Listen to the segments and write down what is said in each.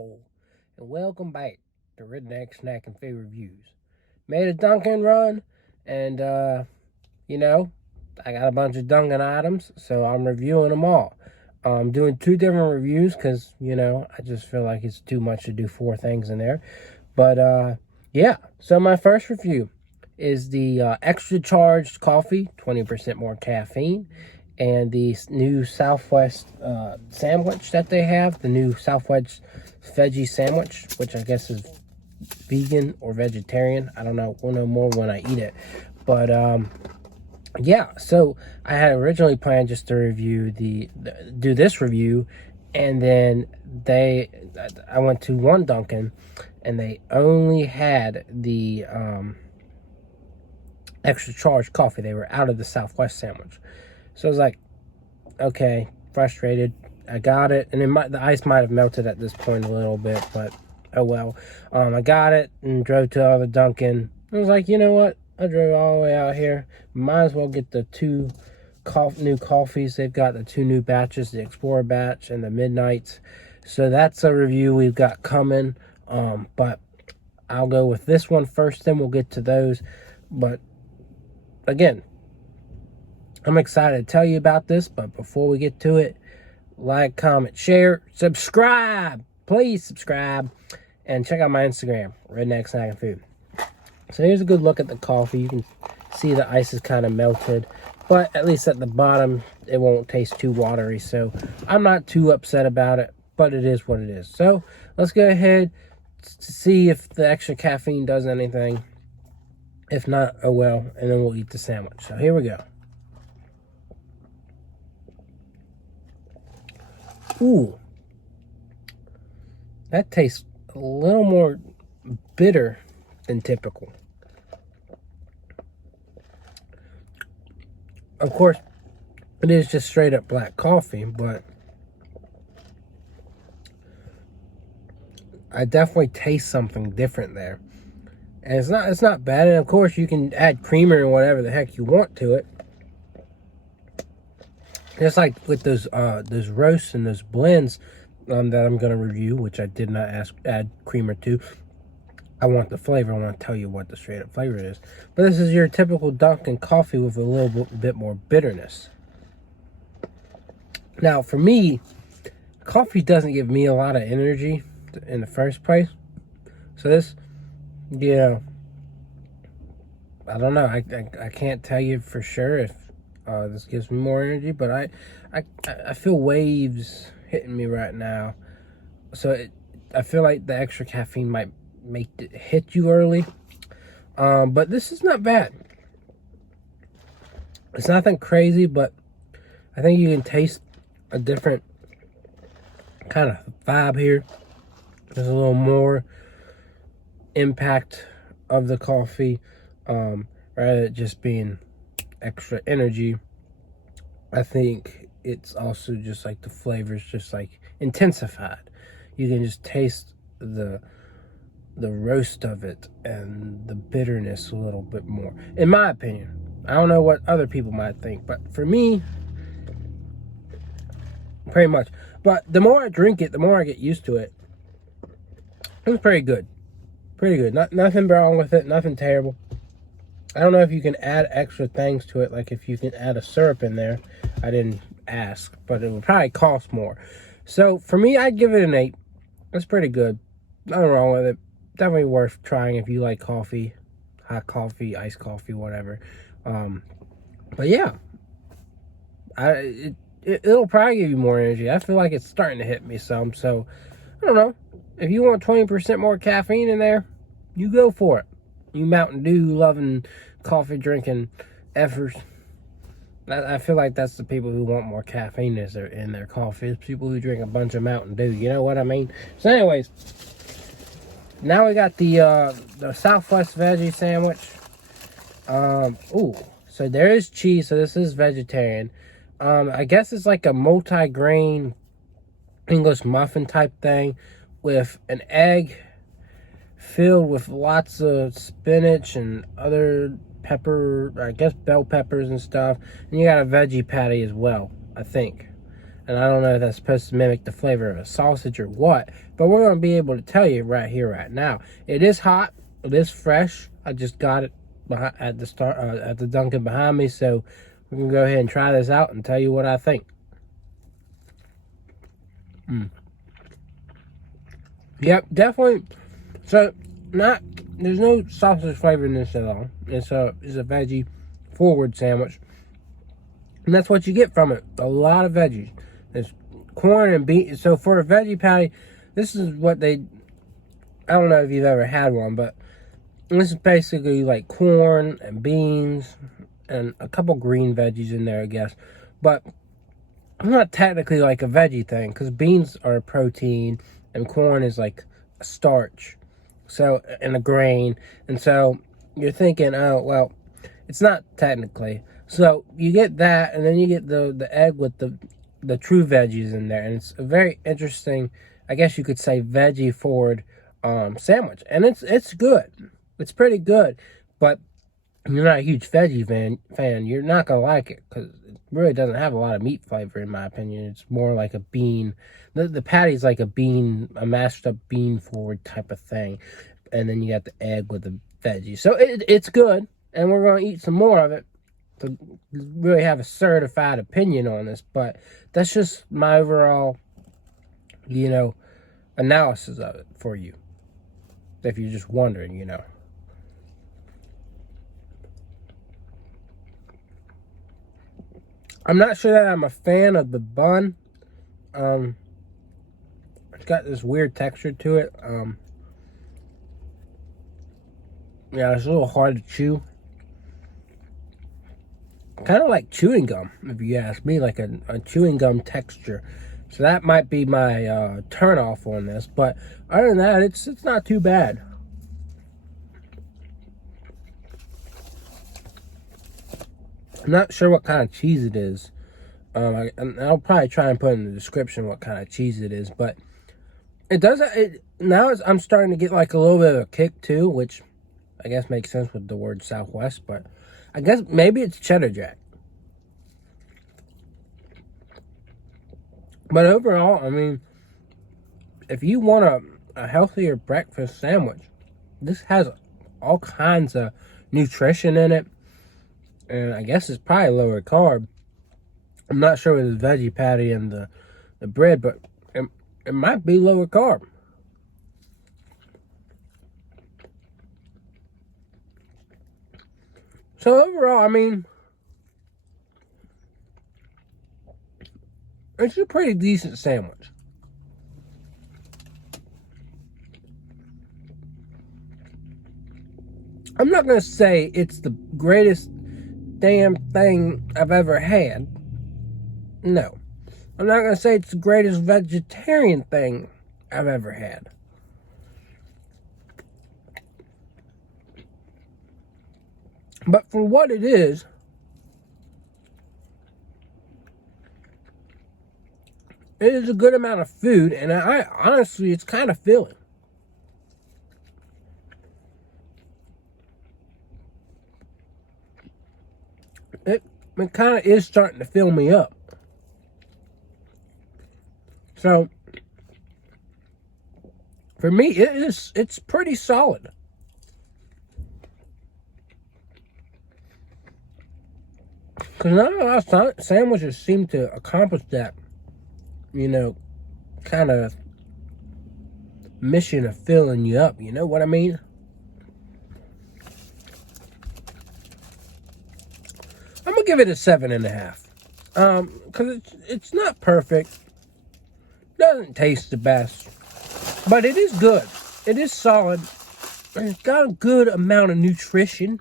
Hello, and welcome back to Redneck Snack and Food Reviews. Made a Dunkin run, and I got a bunch of Dunkin items, so I'm reviewing them all. I'm doing two different reviews because I just feel like it's too much to do four things in there. But yeah, so my first review is the extra charged coffee, 20% more caffeine, and the new Southwest sandwich that they have, the new Southwest Veggie sandwich, which I guess is vegan or vegetarian. I don't know. We'll know more when I eat it. But yeah, so I had originally planned just to do this review, and then I went to one Dunkin, and they only had the extra charged coffee. They were out of the Southwest sandwich. So I was like, okay, frustrated. I got it, and the ice might have melted at this point a little bit, but oh well. I got it and drove to other Dunkin. I was like, you know what? I drove all the way out here. Might as well get the two new coffees. They've got the two new batches, the Explorer batch and the Midnights. So that's a review we've got coming. But I'll go with this one first, then we'll get to those. But again, I'm excited to tell you about this, but before we get to it, like, comment, share, subscribe. Please subscribe. And check out my Instagram, Redneck Snack and Food. So here's a good look at the coffee. You can see the ice is kind of melted, but at least at the bottom, it won't taste too watery. So I'm not too upset about it, but it is what it is. So let's go ahead to see if the extra caffeine does anything. If not, oh well, and then we'll eat the sandwich. So here we go. Ooh, that tastes a little more bitter than typical. Of course, it is just straight up black coffee, but I definitely taste something different there. And it's not bad. And of course, you can add creamer and whatever the heck you want to it. Just like with those roasts and those blends that I'm going to review, which I did not add creamer to. I want the flavor. I want to tell you what the straight up flavor is. But this is your typical Dunkin' coffee with a little bit more bitterness. Now, for me, coffee doesn't give me a lot of energy in the first place. So this, I don't know. I can't tell you for sure if this gives me more energy, but I feel waves hitting me right now. So I feel like the extra caffeine might make it hit you early. But this is not bad. It's nothing crazy, but I think you can taste a different kind of vibe here. There's a little more impact of the coffee, rather than just being extra energy. I think it's also just like the flavors just like intensified. You can just taste the roast of it and the bitterness a little bit more, in my opinion. I don't know what other people might think, but for me, pretty much. But the more I drink it, the more I get used to it. It's pretty good. Pretty good. Nothing wrong with it. Nothing terrible. I don't know if you can add extra things to it, like if you can add a syrup in there. I didn't ask, but it would probably cost more. So for me, I'd give it an 8. It's pretty good. Nothing wrong with it. Definitely worth trying if you like coffee, hot coffee, iced coffee, whatever. But yeah, it'll probably give you more energy. I feel like it's starting to hit me some. So I don't know. If you want 20% more caffeine in there, you go for it. You Mountain Dew loving, coffee drinking effers. I feel like that's the people who want more caffeine in their coffee. It's people who drink a bunch of Mountain Dew. You know what I mean? So anyways, now we got the Southwest Veggie sandwich. Ooh, so there is cheese. So this is vegetarian. I guess it's like a multi-grain English muffin type thing with an egg filled with lots of spinach and other pepper, I guess bell peppers and stuff. And you got a veggie patty as well, I think. And I don't know if that's supposed to mimic the flavor of a sausage or what, but we're going to be able to tell you right here, right now. It is hot. It is fresh. I just got it at the Dunkin behind me, so we're going to go ahead and try this out and tell you what I think. Yep, definitely. So, there's no sausage flavor in this at all. It's a veggie forward sandwich. And that's what you get from it. A lot of veggies. There's corn and beans. So for a veggie patty, this is what I don't know if you've ever had one, but this is basically like corn and beans and a couple green veggies in there, I guess. But it's not technically like a veggie thing, because beans are a protein and corn is like a starch. So, and a grain. And so you're thinking, oh, well, it's not technically. So you get that, and then you get the egg with the true veggies in there. And it's a very interesting, I guess you could say, veggie forward sandwich. And it's good. It's pretty good. But if you're not a huge veggie fan, you're not going to like it, because it really doesn't have a lot of meat flavor, in my opinion. It's more like a bean. The patty's like a mashed up bean forward type of thing. And then you got the egg with the veggies. So it's good. And we're going to eat some more of it to really have a certified opinion on this. But that's just my overall, analysis of it for you. If you're just wondering, I'm not sure that I'm a fan of the bun. It's got this weird texture to it. Yeah, it's a little hard to chew. Kind of like chewing gum, if you ask me, like a chewing gum texture. So that might be my turn off on this. But other than that, it's not too bad. I'm not sure what kind of cheese it is. I'll probably try and put in the description what kind of cheese it is. But it does. I'm starting to get like a little bit of a kick too, which I guess makes sense with the word Southwest. But I guess maybe it's cheddar jack. But overall, I mean, if you want a healthier breakfast sandwich, this has all kinds of nutrition in it. And I guess it's probably lower carb. I'm not sure with the veggie patty and the bread, but it might be lower carb. So overall, I mean, it's a pretty decent sandwich. I'm not going to say it's the greatest damn thing I've ever had. No. I'm not going to say it's the greatest vegetarian thing I've ever had. But for what it is, it is a good amount of food, and I honestly, it's kind of filling. It kind of is starting to fill me up. So, for me, it's pretty solid. Because not a lot of sandwiches seem to accomplish that, kind of mission of filling you up. You know what I mean? I'm going to give it a 7.5. Because it's not perfect. Doesn't taste the best. But it is good. It is solid. And it's got a good amount of nutrition.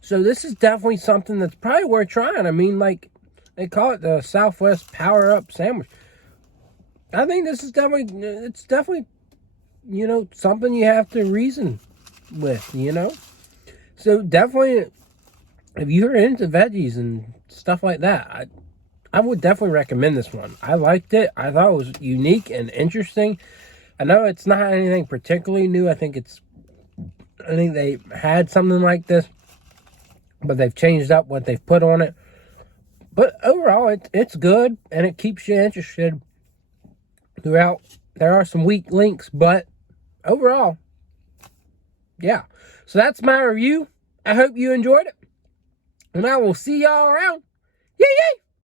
So this is definitely something that's probably worth trying. I mean, like, they call it the Southwest Power Up Sandwich. I think this is definitely, something you have to reason with, So definitely, if you're into veggies and stuff like that, I would definitely recommend this one. I liked it. I thought it was unique and interesting. I know it's not anything particularly new. I think they had something like this, but they've changed up what they've put on it. But overall, it's good, and it keeps you interested throughout. There are some weak links, but overall, yeah. So that's my review. I hope you enjoyed it, and I will see y'all around. Yay, yay!